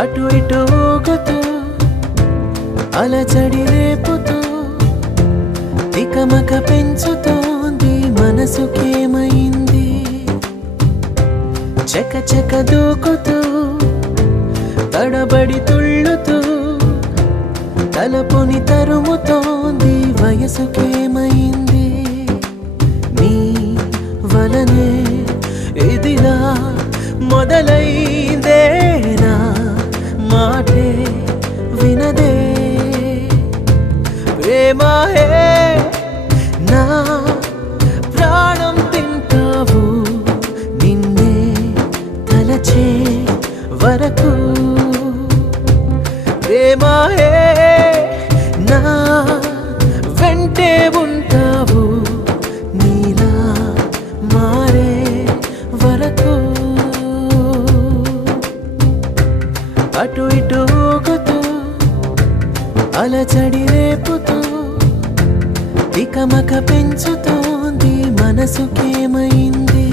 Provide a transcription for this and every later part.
అటు ఇటు ఊగుతూ అలజడి రేపుతూ తికమక పెంచుతోంది మనసుకేమైంది. చక చక దూకుతూ తడబడి తుళ్ళుతూ తలపుని తరుముతోంది వయసుకేమైంది. నీ వలనే ఇదిలా మొదలైందేనా మాటే వినదే ప్రేమాయే నా ప్రాణం తింటావు నిన్నే తలచే వరకు ప్రేమాయే నా వెంటే ఉంటావు నీలా మారే వరకు. అటు ఇటు ఊగుతూ అలజడి రేపుతూ తికమక పెంచుతోంది మనసుకేమైంది.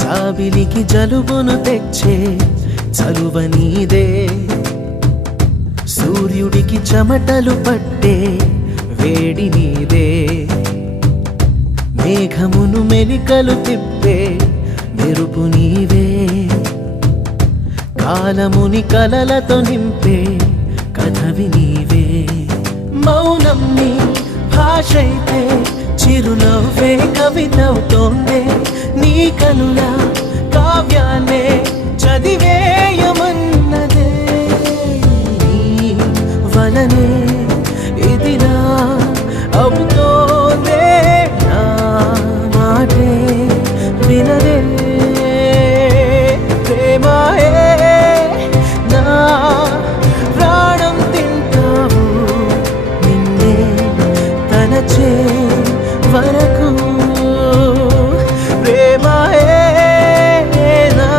జాబిలికి జలుబును తెచ్చే చలువ నీదే, సూర్యుడికి చెమటలు పట్టే వేడి నీదే, మేఘమును మెలికలు తిప్పే మెరుపు నీవే, కాలముని కలలతో నింపే కథవి నీవే. మౌనం నీ భాషైతే చిరునవ్వే కవితవుతోందే, నీ కనుల కావ్యాన్నే చదివేయమన్నదే. నీ వలనే ఇదిలా అవుతోందే నా మాటే వినదే ప్రేమాయే నా ప్రాణం తింటావు నిన్నే తలచే వరకు ప్రేమాయే నా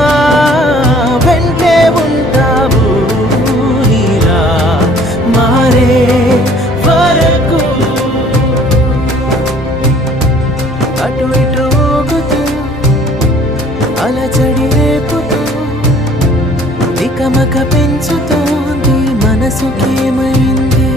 వెంటే ఉంటావు నీలా మారే వరకు. అటు ఇటు ఊగుతూ అలజడి రేపుతూ తికమక పెంచుతోంది మనసుకేమైంది.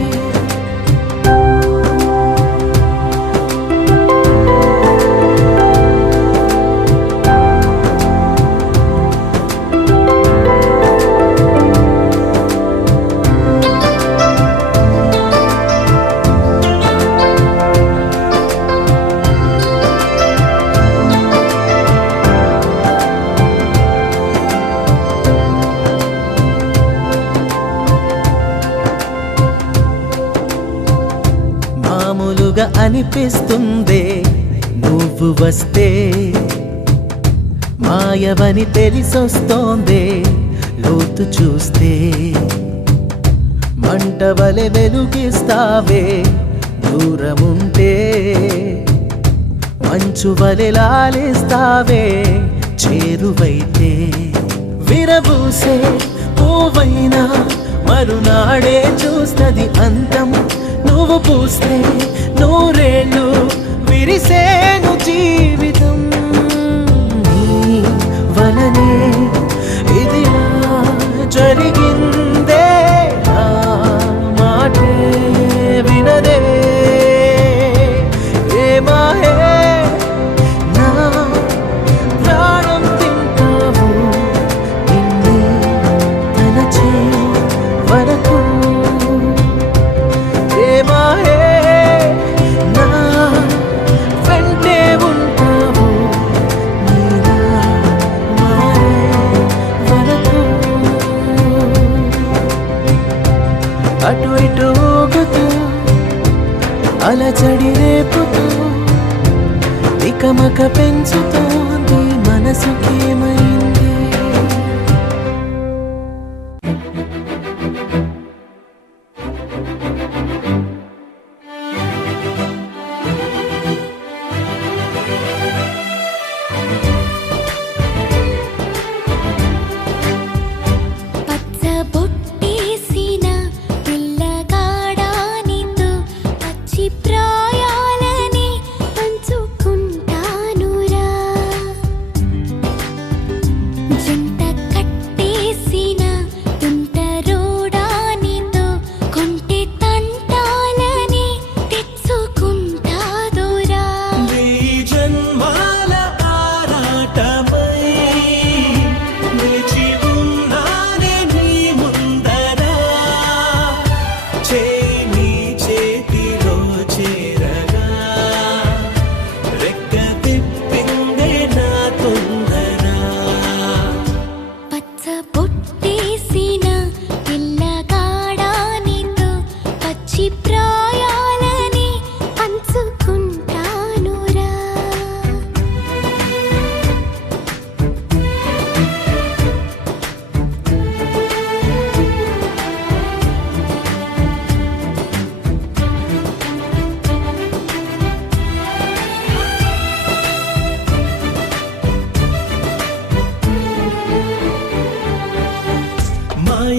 మామూలుగా అనిపిస్తుందే నువ్వు వస్తే, మాయవని తెలిసొస్తోందే లోతు చూస్తే, మంటవలె వెలుగిస్తావే దూరముంటే, మంచువలె లాలిస్తావే చేరువైతే, విరబూసే పువ్వైనా మరునాడే చూస్తది అంతం, నువ్వు పూస్తే నూరేళ్ళు విరిసేను జీవితం. నీ వలనే ఇదిలా జరిగిందే నా మాటే వినదే ప్రేమాయే నా ప్రాణం తింటావు నిన్నే తలచే వరకు ప్రేమాయే నా వెంటే ఉంటావు నీలా మారే వరకు. అటు ఇటు ఊగుతూ అలజడి రేపుతూ తికమక పెంచుతోంది మనసుకేమైంది.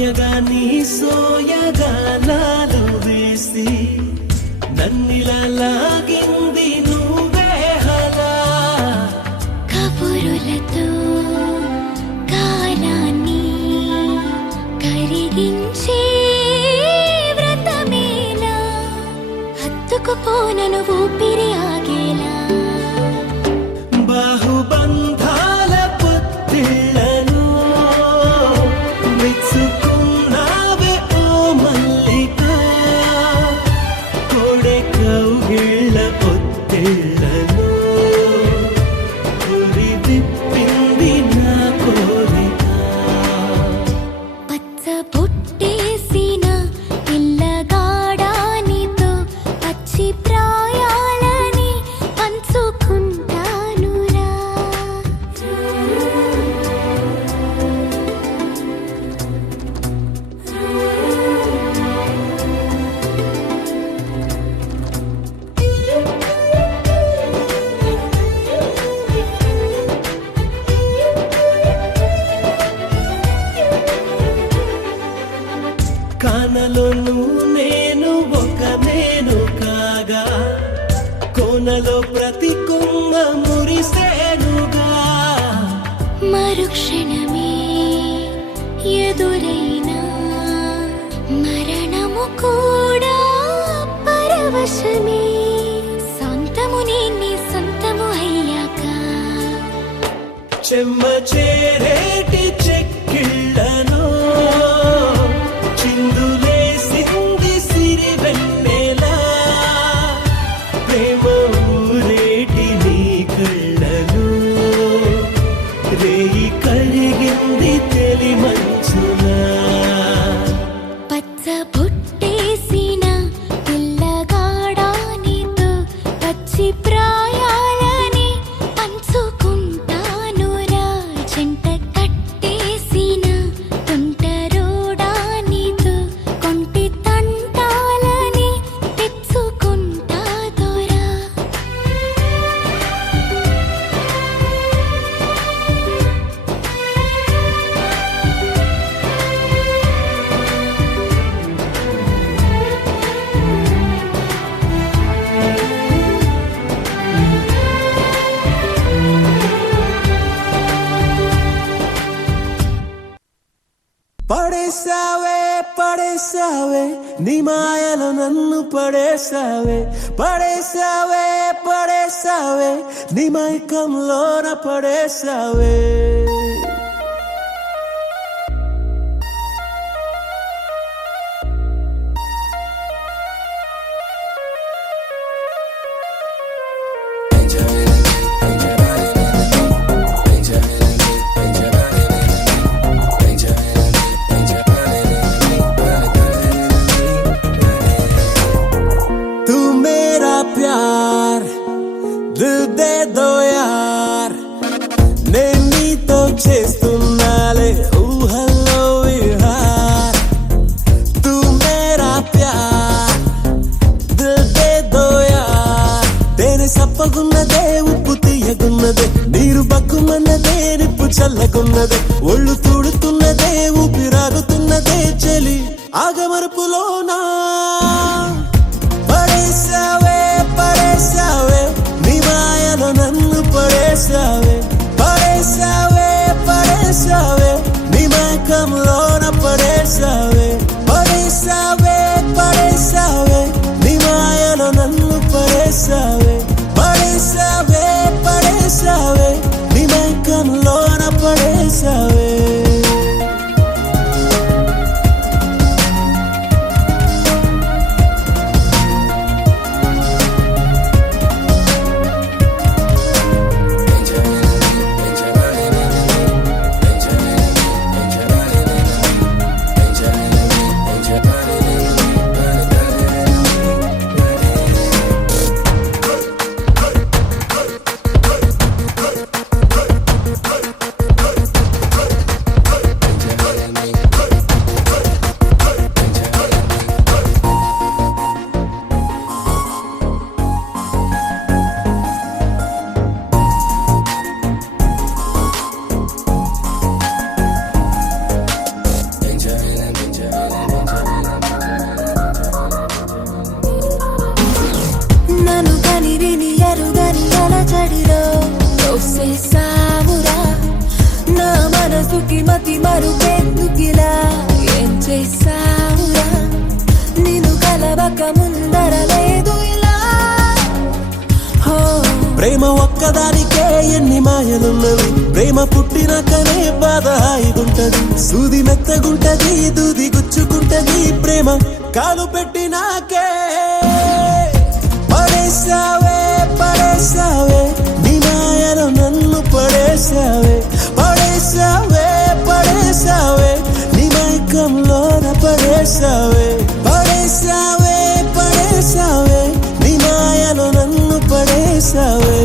మాయగా నీ సోయగానాలు వేసి నన్నిలా లాగింది నువ్వే హలా. కబురులతో కాలాన్ని కరిగించే వ్రతమేలా, హత్తుకుపోనను ఊపిరి ఆగేలా. బాహుబంధాల పొత్తిళ్లను మెచ్చుకున్నావే ఓ మల్లిక, కోడె కౌగిళ్ళ పొత్తిళ్లను గురి విప్పింది నా కోరిక. పచ్చ పుట్టేసిన పిల్లగాడానితో పచ్చి ప్రాయాలని పంచుకుంటానురా. కానలోను నేను ఒక నేను కాగా, కోనలో ప్రతి కొమ్మ మురిసేనుగా. మరుక్షణమే ఎదురైనా మరణము కూడా పరవశమే. సొంతము నీ సొంతము అయ్యాక చెమ్మ చేరేటి చెక్కిళ్ళను చిందులేసింది సిరి వెన్నెలా. ప్రేమ ఊరేటి నీ కళ్ళను రేయి కరిగింది తెలి మంచులా. పచ్చ పుట్టేసిన పిల్లగాడానితో పచ్చి ప్రాయాలని పంచుకుంటానురా. జంట కట్టేసిన తుంటరోడానితో కొంటి తంటాలని తెచ్చుకుంటా దొరా. పడేసావే పడేసావే నీ మాయలో నన్ను పడేసావే. పడేసావే పడేసావే నీ మైకంలోన పడేసావే. तू मेरा प्यार दिल दे दो यार, నేను నీతో చేస్తున్నాలే ఊహల్లో విహార్. तू मेरा प्यार दिल दे दो यार, తేనె సప్పగున్నదే ఉప్పు తీయగున్నదే, నీరు బక్కుమన్నదే నిప్పు చల్లగున్నదే, ఒళ్ళు తూడుతున్నదే ఊపిరాగుతున్నదే చలి ఆగమరుపులోనా. పడేసావే పడేసావే నీ మాయలో నన్ను పడేసావే. పడేసావే పడేసావే నీ మైకంలోన పడేసావే. పడేసావే పడేసావే నీ మాయలో నన్ను పడేసావే. పడేసావే పడేసావే నీ మైకంలోన పడేసావే. ఒక్కదానికే ఎన్ని మాయలున్నవి, ప్రేమ పుట్టినాకనే బాధ హాయిగుంటది. సూది మెత్తగుంటది, దూది గుచ్చుకుంటది, ప్రేమ కాలు పెట్టినాకే. పడేసావే పడేసావే నీ మాయలో నన్ను పడేసావే. పడేసావే పడేసావే నీ మైకంలోన పడేసావే. పడేసావే పడేసావే నీ మాయలో నన్ను పడేసావే.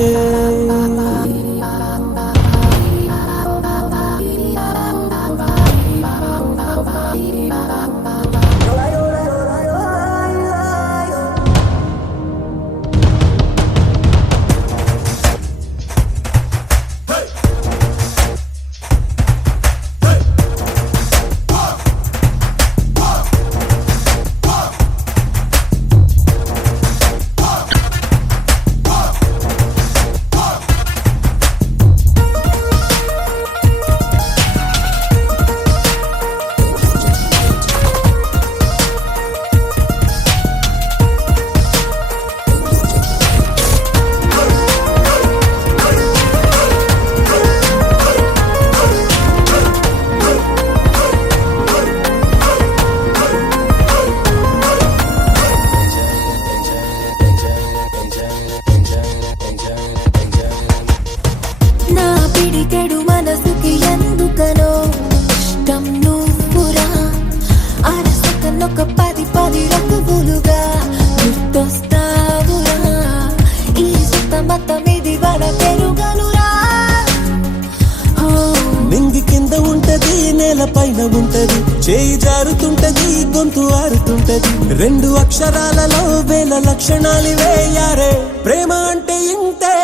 పిడికెడు మనసుకి ఎందుకనో ఇష్టం నువ్వురా. అరసకనొక 10 రకములుగా గుర్తొస్తావురా. ఈ సుతమతం ఇది వల పెరుగనురా. నింగి కింద ఉంటది, నేల పైన ఉంటది, చేయి జారుతుంటది, గొంతు ఆరుతుంటది. 2 అక్షరాలలో వేల లక్షణాలివే యారే. ప్రేమ అంటే ఇంతే.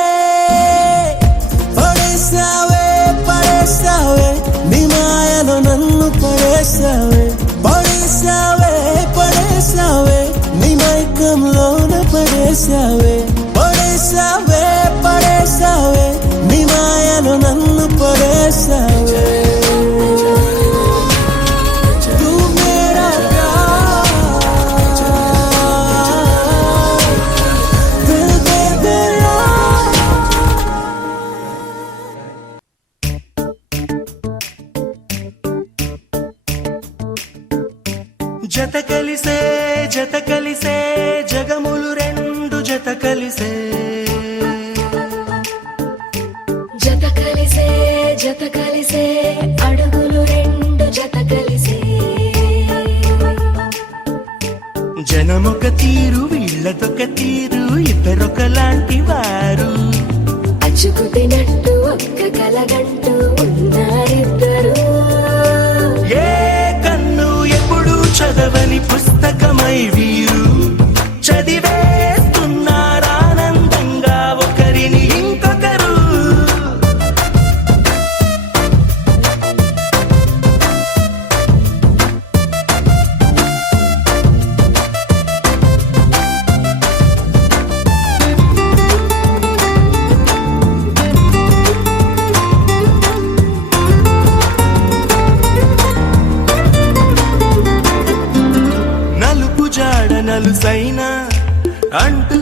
పడేసావే పడేసావే నీ మాయలో నన్ను పడేసావే. పడేసావే పడేసావే నీ మైకంలోన పడేసావే. పడేసావే పడేసావే నీ మాయలో నన్ను పడేసావే. తూ మేరా ప్యార్ దిల్ దే దియా. జత కలిసే జత కలిసే జగములు రెండు జత కలిసే. జత కలిసే జత కలిసే అడుగులు రెండు జత కలిసే. జనమొక తీరు వీళ్ళదొక తీరు, ఇద్దరొకలాంటి వారు. అచ్చుకుతినట్టు ఒక్క కలగంటూ ఉన్నారిద్దరు. ఏ కన్ను ఎప్పుడు చదవని పుస్తకమై వీరు చదివేస్తున్నారానందంగా ఒకరిని ఇంకొకరు. నలుపు జాడ నలుసైన అంటు